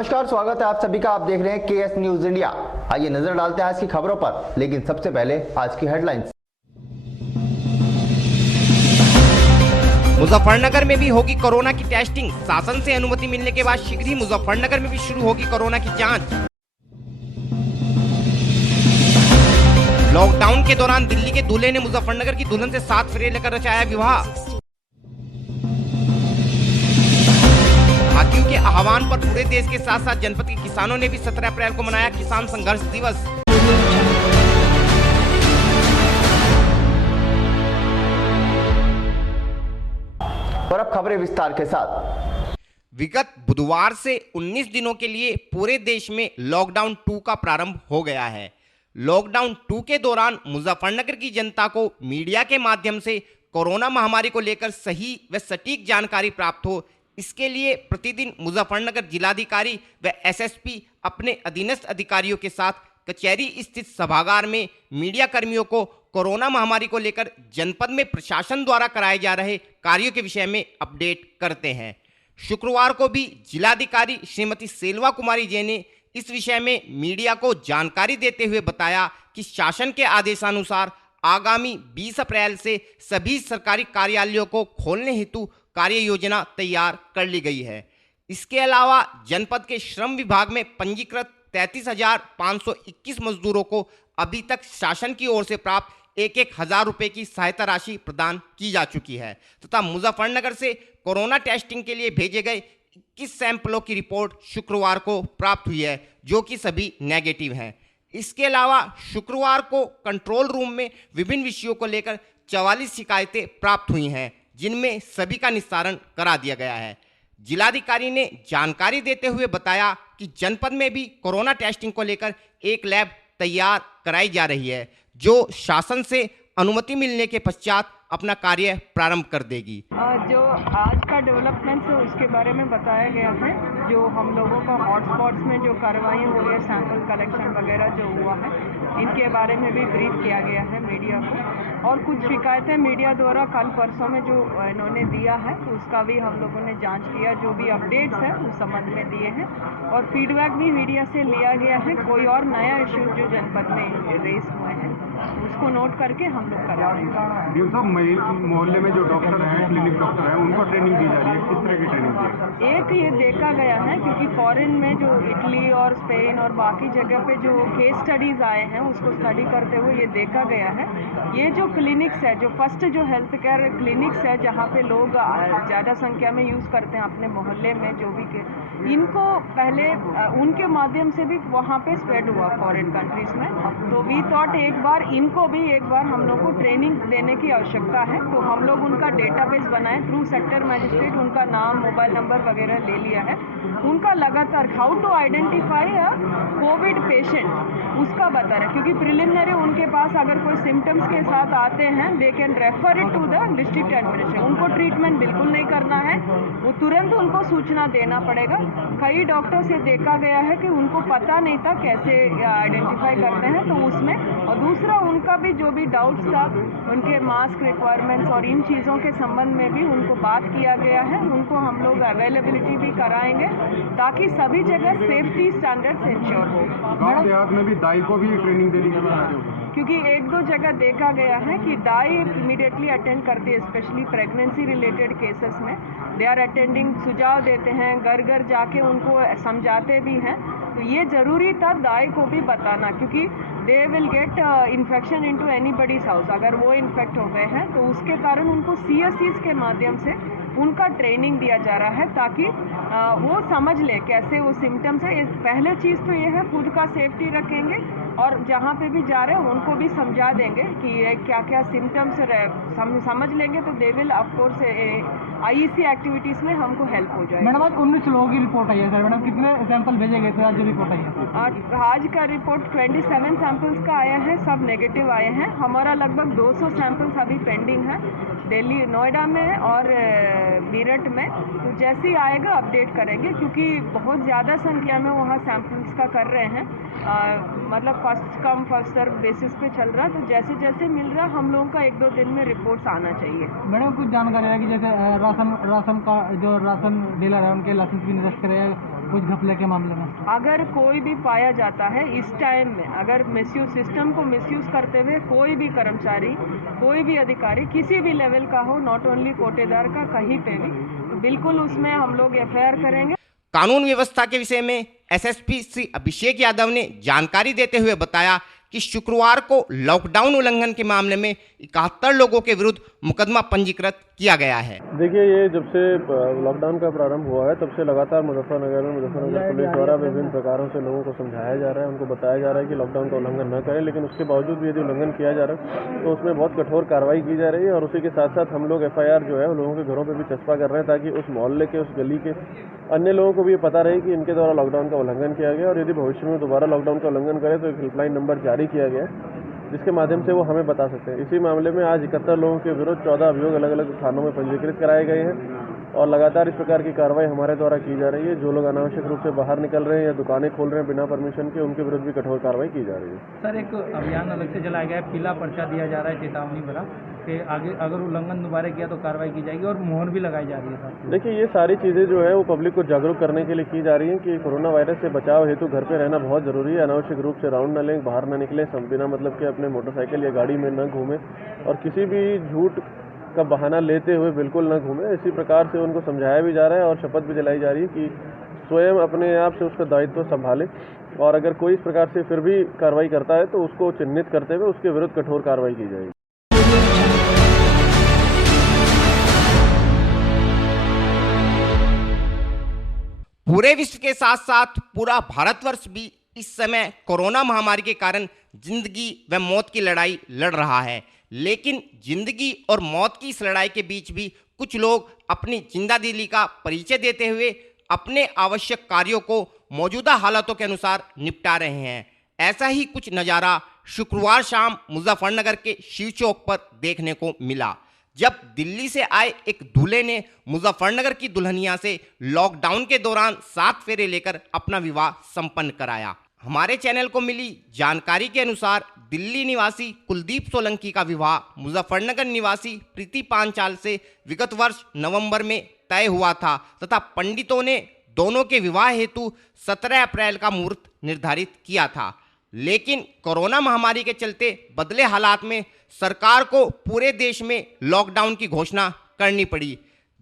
नमस्कार, स्वागत है आप सभी का। आप देख रहे हैं केएस न्यूज इंडिया। आइए नजर डालते हैं आज की खबरों पर, लेकिन सबसे पहले आज की हेडलाइंस। मुजफ्फरनगर में भी होगी कोरोना की टेस्टिंग। शासन से अनुमति मिलने के बाद शीघ्र ही मुजफ्फरनगर में भी शुरू होगी कोरोना की जांच। लॉकडाउन के दौरान दिल्ली के दूल्हे ने मुजफ्फरनगर की दुल्हन से 7 फेरे लेकर रचाया विवाह। हाथियों के आह्वान पर पूरे देश के साथ साथ जनपद के किसानों ने भी 17 अप्रैल को मनाया किसान संघर्ष दिवस। और अब खबरें विस्तार के साथ। विगत बुधवार से 19 दिनों के लिए पूरे देश में लॉकडाउन 2 का प्रारंभ हो गया है। लॉकडाउन 2 के दौरान मुजफ्फरनगर की जनता को मीडिया के माध्यम से कोरोना महामारी को लेकर सही व सटीक जानकारी प्राप्त हो, इसके लिए प्रतिदिन मुजफ्फरनगर जिलाधिकारी व एसएसपी अपने अधीनस्थ अधिकारियों के साथ कचहरी स्थित सभागार में मीडिया कर्मियों को कोरोना महामारी को लेकर जनपद में प्रशासन द्वारा कराए जा रहे कार्यों के विषय में अपडेट करते हैं। शुक्रवार को भी जिलाधिकारी श्रीमती सेल्वा कुमारी जैन ने इस विषय में मीडिया को जानकारी देते हुए बताया कि शासन के आदेशानुसार आगामी 20 अप्रैल से सभी सरकारी कार्यालयों को खोलने हेतु कार्य योजना तैयार कर ली गई है। इसके अलावा जनपद के श्रम विभाग में पंजीकृत 33,521 मजदूरों को अभी तक शासन की ओर से प्राप्त 1,000 रुपये की सहायता राशि प्रदान की जा चुकी है तथा मुजफ्फरनगर से कोरोना टेस्टिंग के लिए भेजे गए 21 सैंपलों की रिपोर्ट शुक्रवार को प्राप्त हुई है, जो कि सभी नेगेटिव हैं। इसके अलावा शुक्रवार को कंट्रोल रूम में विभिन्न विषयों को लेकर 44 शिकायतें प्राप्त हुई हैं, जिनमें सभी का निस्तारण करा दिया गया है। जिलाधिकारी ने जानकारी देते हुए बताया कि जनपद में भी कोरोना टेस्टिंग को लेकर एक लैब तैयार कराई जा रही है, जो शासन से अनुमति मिलने के पश्चात अपना कार्य प्रारंभ कर देगी। जो आज का डेवलपमेंट है उसके बारे में बताया गया है। जो हम लोगों का हॉटस्पॉट्स में जो कार्रवाई हो रही है, सैंपल कलेक्शन वगैरह जो हुआ है, इनके बारे में भी ब्रीफ किया गया है मीडिया को। और कुछ शिकायतें मीडिया द्वारा कल परसों में जो इन्होंने दिया है तो उसका भी हम लोगों ने जांच किया, जो भी अपडेट्स है उस संबंध में दिए हैं और फीडबैक भी मीडिया से लिया गया है। कोई और नया इश्यू जो जनपद में रेस हुए हैं उसको नोट करके हम लोग करा रहे हैं। मोहल्ले में जो डॉक्टर हैं, क्लिनिक डॉक्टर हैं, उनको ट्रेनिंग दी जा रही है। किस तरह की ट्रेनिंग दी है? एक ये देखा गया है क्योंकि फॉरेन में जो इटली और स्पेन और बाकी जगह पे जो केस स्टडीज आए हैं उसको स्टडी करते हुए ये देखा गया है, ये जो क्लिनिक्स है, जो फर्स्ट जो हेल्थ केयर क्लिनिक्स है जहाँ पे लोग ज़्यादा संख्या में यूज़ करते हैं अपने मोहल्ले में जो भी के, इनको पहले उनके माध्यम से भी वहाँ पे स्प्रेड हुआ फॉरेन कंट्रीज में। तो वी थॉट एक बार इनको भी एक बार हम लोग को ट्रेनिंग देने की आवश्यकता है। तो हम लोग उनका डेटाबेस बनाए थ्रू सेक्टर मजिस्ट्रेट, उनका नाम, मोबाइल नंबर वगैरह ले लिया है। उनका लगातार how to identify a covid patient उसका बता रहे, क्योंकि प्रिलिमिनरी उनके पास अगर कोई सिम्टम्स के साथ आते हैं they can refer it to the district administration. उनको ट्रीटमेंट बिल्कुल नहीं करना है, वो तुरंत उनको सूचना देना पड़ेगा। कई डॉक्टर से देखा गया है कि उनको पता नहीं था कैसे आइडेंटिफाई करते हैं, तो उसमें और दूसरा उनका भी जो भी डाउट्स था उनके मास्क रिक्वायरमेंट्स और इन चीज़ों के संबंध में भी उनको बात किया गया है। उनको हम लोग अवेलेबिलिटी भी कराएंगे ताकि सभी जगह सेफ्टी स्टैंडर्ड्स इंश्योर हो। गाँव देहात में भी दाई को भी ट्रेनिंग देने की बात है, क्योंकि एक दो जगह देखा गया है कि दाई इमीडिएटली अटेंड करती है, स्पेशली प्रेगनेंसी रिलेटेड केसेस में दे आर अटेंडिंग, सुझाव देते हैं, घर घर जाके उनको समझाते भी हैं। तो ये ज़रूरी था दाई को भी बताना, क्योंकि they will get infection into anybody's house. अगर वो इन्फेक्ट हो गए हैं तो उसके कारण उनको CSCs के माध्यम से उनका ट्रेनिंग दिया जा रहा है ताकि वो समझ ले कैसे वो सिम्टम्स है। पहले चीज़ तो ये है खुद का सेफ्टी रखेंगे और जहाँ पे भी जा रहे हैं उनको भी समझा देंगे कि क्या क्या सिम्टम्स समझ लेंगे तो they will of course IEC activities में हमको हेल्प हो जाएगी। मैडम आज 19 लोगों की रिपोर्ट आई है सर, मैडम कितने सैंपल भेजे गए थे आज जो रिपोर्ट आई है? आज का रिपोर्ट 27 सैंपल्स का आया है, सब नेगेटिव आए हैं। हमारा लगभग 200 सैंपल्स अभी पेंडिंग है दिल्ली, नोएडा में और मेरठ में। तो जैसे ही आएगा अपडेट करेंगे, क्योंकि बहुत ज़्यादा संख्या में वहाँ सैंपल्स का कर रहे हैं, मतलब first come first serve basis पे चल रहा है। तो जैसे जैसे मिल रहा हम लोगों का 1-2 दिन में रिपोर्ट्स आना चाहिए। मैडम कुछ जानकारी है कि जैसे राशन का जो राशन डीलर है उनके लाइसेंस भी निरस्त करे, कुछ घपले के मामले में? अगर कोई भी पाया जाता है इस टाइम में, अगर मिसयूज सिस्टम को मिसयूज करते हुए कोई भी कर्मचारी, कोई भी अधिकारी किसी भी लेवल का हो, नॉट ओनली कोटेदार का, कहीं पे भी, तो बिल्कुल उसमें हम लोग एफआईआर करेंगे। कानून व्यवस्था के विषय में एसएसपी श्री अभिषेक यादव ने जानकारी देते हुए बताया कि शुक्रवार को लॉकडाउन उल्लंघन के मामले में 71 लोगों के विरुद्ध मुकदमा पंजीकृत किया गया है। देखिए, ये जब से लॉकडाउन का प्रारंभ हुआ है तब से लगातार मुजफ्फरनगर पुलिस द्वारा विभिन्न प्रकारों से लोगों को समझाया जा रहा है, उनको बताया जा रहा है कि लॉकडाउन का उल्लंघन न करें, लेकिन उसके बावजूद भी यदि उल्लंघन किया जा रहा है तो उसमें बहुत कठोर कार्रवाई की जा रही है। और उसी के साथ साथ हम लोग एफआईआर जो है वो लोगों के घरों पर भी चस्पा कर रहे हैं ताकि उस मोहल्ले के, उस गली के अन्य लोगों को भी ये पता रहे कि इनके द्वारा लॉकडाउन का उल्लंघन किया गया। और यदि भविष्य में दोबारा लॉकडाउन का उल्लंघन करें तो एक हेल्पलाइन नंबर जारी किया गया है जिसके माध्यम से वो हमें बता सकते हैं। इसी मामले में आज 71 लोगों के विरुद्ध 14 अभियोग अलग अलग थानों में पंजीकृत कराए गए हैं और लगातार इस प्रकार की कार्रवाई हमारे द्वारा की जा रही है। जो लोग अनावश्यक रूप से बाहर निकल रहे हैं या दुकानें खोल रहे हैं बिना परमिशन के, उनके विरुद्ध भी कठोर कार्रवाई की जा रही है। सर, एक अभियान अलग से चलाया गया है, पीला पर्चा दिया जा रहा है चेतावनी भरा कि आगे अगर उल्लंघन दोबारा किया तो कार्रवाई की जाएगी, और मोहर भी लगाई जा रही है सर। देखिए, ये सारी चीज़ें जो है वो पब्लिक को जागरूक करने के लिए की जा रही हैं कि कोरोना वायरस से बचाव हेतु घर पे रहना बहुत ज़रूरी है। अनावश्यक रूप से राउंड न लें, बाहर न निकलें, बिना मतलब के अपने मोटरसाइकिल या गाड़ी में न घूमें और किसी भी झूठ का बहाना लेते हुए बिल्कुल न घूमें। इसी प्रकार से उनको समझाया भी जा रहा है और शपथ भी दिलाई जा रही है कि स्वयं अपने आप से उसका दायित्व संभालें और अगर कोई इस प्रकार से फिर भी कार्रवाई करता है तो उसको चिन्हित करते हुए उसके विरुद्ध कठोर कार्रवाई की जाएगी। पूरे विश्व के साथ साथ पूरा भारतवर्ष भी इस समय कोरोना महामारी के कारण जिंदगी व मौत की लड़ाई लड़ रहा है। लेकिन जिंदगी और मौत की इस लड़ाई के बीच भी कुछ लोग अपनी जिंदादिली का परिचय देते हुए अपने आवश्यक कार्यों को मौजूदा हालातों के अनुसार निपटा रहे हैं। ऐसा ही कुछ नज़ारा शुक्रवार शाम मुजफ्फरनगर के शिव चौक पर देखने को मिला, जब दिल्ली से आए एक दूल्हे ने मुजफ्फरनगर की दुल्हनिया से लॉकडाउन के दौरान 7 फेरे लेकर अपना विवाह संपन्न कराया। हमारे चैनल को मिली जानकारी के अनुसार दिल्ली निवासी कुलदीप सोलंकी का विवाह मुजफ्फरनगर निवासी प्रीति पांचाल से विगत वर्ष नवंबर में तय हुआ था तथा पंडितों ने दोनों के विवाह हेतु 17 अप्रैल का मुहूर्त निर्धारित किया था। लेकिन कोरोना महामारी के चलते बदले हालात में सरकार को पूरे देश में लॉकडाउन की घोषणा करनी पड़ी,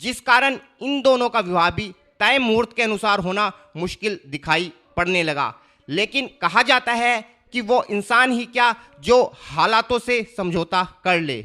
जिस कारण इन दोनों का विवाह भी तय मुहूर्त के अनुसार होना मुश्किल दिखाई पड़ने लगा। लेकिन कहा जाता है कि वो इंसान ही क्या जो हालातों से समझौता कर ले।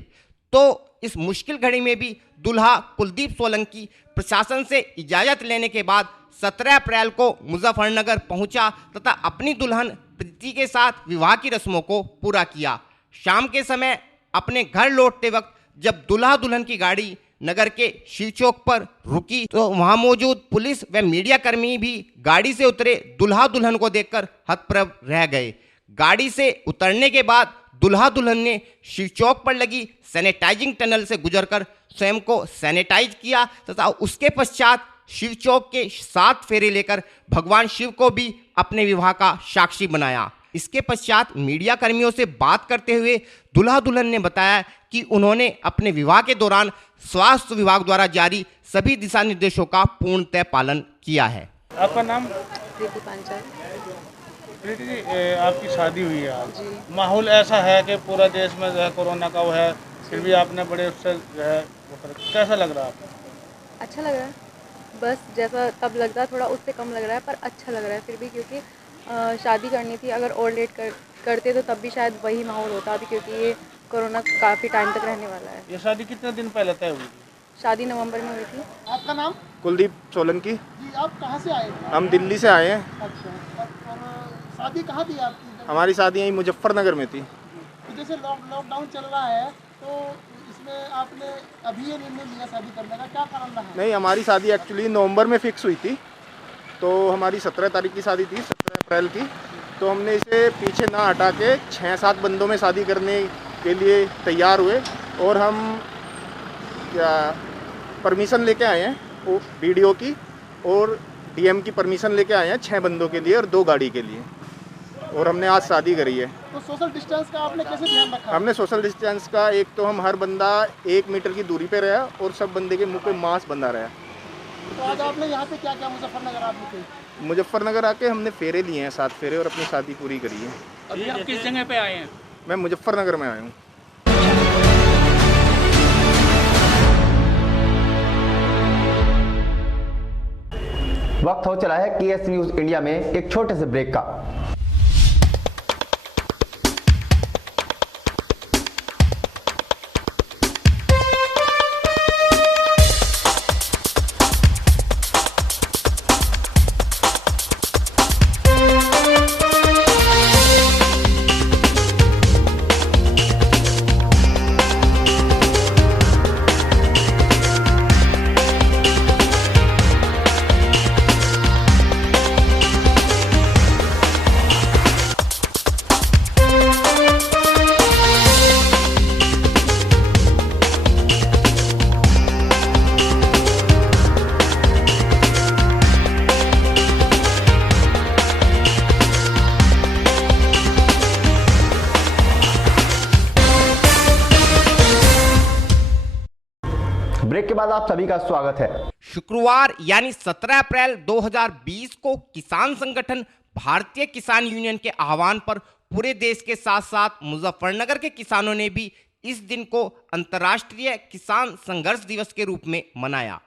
तो इस मुश्किल घड़ी में भी दुल्हा कुलदीप सोलंकी प्रशासन से इजाज़त लेने के बाद 17 अप्रैल को मुजफ्फरनगर पहुंचा तथा अपनी दुल्हन प्रीति के साथ विवाह की रस्मों को पूरा किया। शाम के समय अपने घर लौटते वक्त जब दुल्हा दुल्हन की गाड़ी नगर के शिव चौक पर रुकी तो वहां मौजूद पुलिस व मीडिया कर्मी भी गाड़ी से उतरे दुल्हा दुल्हन को देखकर हतप्रभ रह गए। गाड़ी से उतरने के बाद दुल्हा दुल्हन ने शिव चौक पर लगी सैनिटाइजिंग टनल से गुजरकर स्वयं को सैनिटाइज किया तथा उसके पश्चात शिव चौक के 7 फेरे लेकर भगवान शिव को भी अपने विवाह का साक्षी बनाया। इसके पश्चात मीडिया कर्मियों से बात करते हुए दुल्हा दुल्हन ने बताया कि उन्होंने अपने विवाह के दौरान स्वास्थ्य विभाग द्वारा जारी सभी दिशा निर्देशों का पूर्णतः पालन किया है। आपका नाम? प्रीति पांचाल। प्रीति जी, आपकी शादी हुई है आज, माहौल ऐसा है कि पूरा देश में जो है कोरोना का वो है, फिर भी आपने बड़े उससे जो है कैसा लग रहा है आपको? अच्छा लग रहा है, बस जैसा तब लग रहा थोड़ा उससे कम लग रहा है, पर अच्छा लग रहा है फिर भी, क्योंकि शादी करनी थी। अगर और लेट करते तो तब भी शायद वही माहौल होता अभी, क्योंकि ये कोरोना काफ़ी टाइम तक रहने वाला है। ये शादी कितने दिन पहले तय हुई थी? शादी नवंबर में हुई थी। आपका नाम? कुलदीप सोलंकी। जी, आप कहाँ से आए थे? हम दिल्ली से आए हैं। अच्छा, और शादी कहाँ थी आपकी? हमारी शादी यहीं मुजफ्फरनगर में थी। जैसे लॉकडाउन चल रहा है तो इसमें आपने अभी ये निर्णय लिया शादी करने का, क्या कारण रहा? नहीं, हमारी शादी एक्चुअली नवंबर में फिक्स हुई थी, तो हमारी 17 तारीख की शादी थी, 17 अप्रैल की। तो हमने इसे पीछे ना हटा के 6-7 बंदों में शादी करने के लिए तैयार हुए और हम क्या परमिशन लेके आए हैं वो बीडीओ की और डीएम की परमिशन लेके आए हैं 6 बंदों के लिए और 2 गाड़ी के लिए, और हमने आज शादी करी है। तो सोशल डिस्टेंस का आपने कैसे ध्यान रखा? हमने सोशल डिस्टेंस का एक तो हम हर बंदा 1 मीटर की दूरी पे रहा और सब बंदे के मुंह पे मास्क बंधा रहा। तो आज आपने यहाँ पे क्या क्या मुजफ्फरनगर आपने? मुजफ्फरनगर आके हमने फेरे लिए हैं, 7 फेरे, और अपनी शादी पूरी करी है। अभी आप किस जगह पे आए हैं? मैं मुजफ्फरनगर में आया हूँ। वक्त हो चला है केएस न्यूज इंडिया में एक छोटे से ब्रेक का। ब्रेक के बाद आप सभी का स्वागत है। शुक्रवार यानी 17 अप्रैल 2020 को किसान संगठन भारतीय किसान यूनियन के आह्वान पर पूरे देश के साथ साथ मुजफ्फरनगर के किसानों ने भी इस दिन को अंतर्राष्ट्रीय किसान संघर्ष दिवस के रूप में मनाया।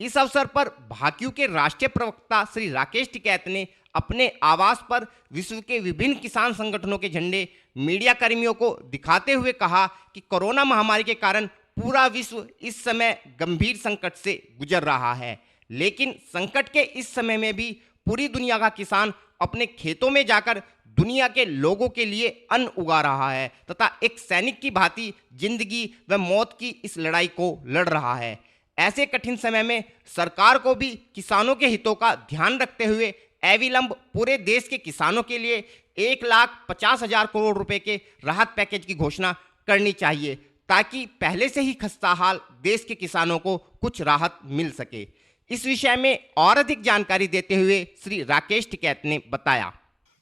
इस अवसर पर भाकियू के राष्ट्रीय प्रवक्ता श्री राकेश टिकैत ने अपने आवास पर विश्व के विभिन्न किसान संगठनों के झंडे मीडिया कर्मियों को दिखाते हुए कहा कि कोरोना महामारी के कारण पूरा विश्व इस समय गंभीर संकट से गुजर रहा है, लेकिन संकट के इस समय में भी पूरी दुनिया का किसान अपने खेतों में जाकर दुनिया के लोगों के लिए अन्न उगा रहा है तथा एक सैनिक की भांति जिंदगी व मौत की इस लड़ाई को लड़ रहा है। ऐसे कठिन समय में सरकार को भी किसानों के हितों का ध्यान रखते हुए अविलंब पूरे देश के किसानों के लिए 1,50,000 करोड़ रुपए के राहत पैकेज की घोषणा करनी चाहिए, ताकि पहले से ही खस्ता हाल देश के किसानों को कुछ राहत मिल सके। इस विषय में और अधिक जानकारी देते हुए श्री राकेश टिकैत ने बताया।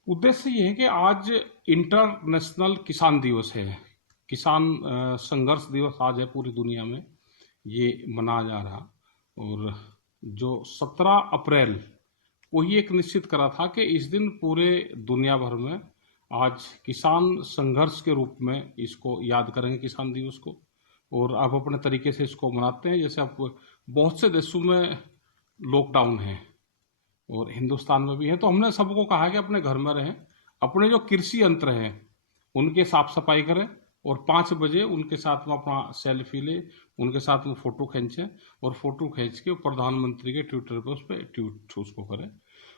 उद्देश्य ये है कि आज इंटरनेशनल किसान दिवस है, किसान संघर्ष दिवस आज है पूरी दुनिया में ये मनाया जा रहा, और जो 17 अप्रैल वही एक निश्चित करा था कि इस दिन पूरे दुनिया भर में आज किसान संघर्ष के रूप में इसको याद करेंगे किसान दिवस को, और आप अपने तरीके से इसको मनाते हैं। जैसे आप बहुत से देशों में लॉकडाउन है और हिंदुस्तान में भी है, तो हमने सबको कहा है कि अपने घर में रहें, अपने जो कृषि यंत्र हैं उनके साफ सफाई करें, और 5 बजे उनके साथ में अपना सेल्फी ले, उनके साथ में फ़ोटो खींचें, और फ़ोटो खींच के प्रधानमंत्री के ट्विटर पर उस पर ट्वीट उसको करें।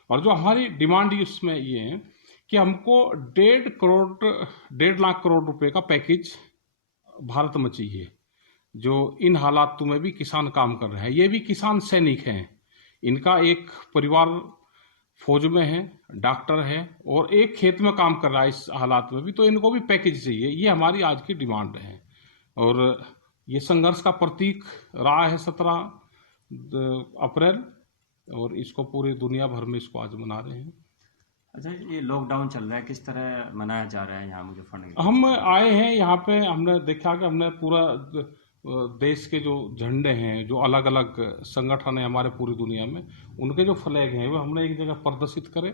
और जो हमारी डिमांड इसमें ये है कि हमको 1.5 लाख करोड़ रुपए का पैकेज भारत में चाहिए, जो इन हालातों में भी किसान काम कर रहे हैं। ये भी किसान सैनिक हैं, इनका एक परिवार फौज में है, डॉक्टर है, और एक खेत में काम कर रहा है इस हालात में भी, तो इनको भी पैकेज चाहिए। ये हमारी आज की डिमांड है, और ये संघर्ष का प्रतीक रहा है 17 अप्रैल, और इसको पूरी दुनिया भर में इसको आज मना रहे हैं। अच्छा, ये लॉकडाउन चल रहा है, किस तरह मनाया जा रहा है यहाँ मुजफ्फरनगर? हम आए हैं यहाँ पे, हमने देखा कि हमने पूरा देश के जो झंडे हैं, जो अलग अलग संगठन है हमारे पूरी दुनिया में, उनके जो फ्लैग हैं वो हमने एक जगह प्रदर्शित करे,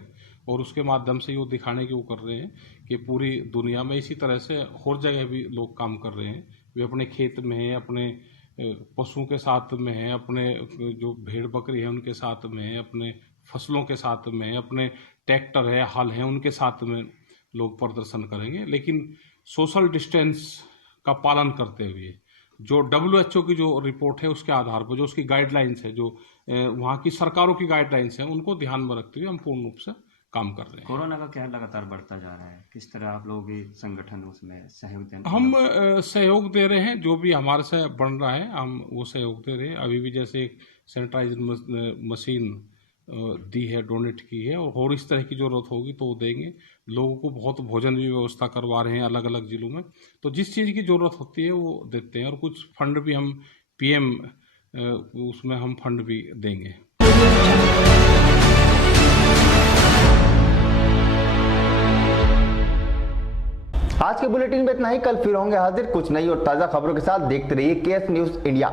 और उसके माध्यम से वो दिखाने की वो कर रहे हैं कि पूरी दुनिया में इसी तरह से और जगह भी लोग काम कर रहे हैं। वे अपने खेत में हैं, अपने पशुओं के साथ में हैं, अपने जो भेड़ बकरी है उनके साथ में हैं, अपने फसलों के साथ में हैं, अपने ट्रैक्टर है, हल है, उनके साथ में लोग प्रदर्शन करेंगे, लेकिन सोशल डिस्टेंस का पालन करते हुए, जो WHO की जो रिपोर्ट है उसके आधार पर, जो उसकी गाइडलाइंस है, जो वहाँ की सरकारों की गाइडलाइंस है, उनको ध्यान में रखते हुए हम पूर्ण रूप से काम कर रहे हैं। कोरोना का कहर लगातार बढ़ता जा रहा है, किस तरह आप लोग ये संगठन उसमें सहयोग दें? हम सहयोग दे रहे हैं, जो भी हमारे से बन रहा है हम वो सहयोग दे रहे हैं। अभी भी जैसे एक सैनिटाइजर मशीन दी है, डोनेट की है, और इस तरह की ज़रूरत होगी तो वो देंगे। लोगों को बहुत भोजन भी व्यवस्था करवा रहे हैं अलग अलग ज़िलों में, तो जिस चीज़ की ज़रूरत होती है वो देते हैं, और कुछ फंड भी हम PM उसमें हम फंड भी देंगे। आज के बुलेटिन में इतना ही। कल फिर होंगे हाजिर कुछ नई और ताज़ा खबरों के साथ। देखते रहिए केएस न्यूज़ इंडिया।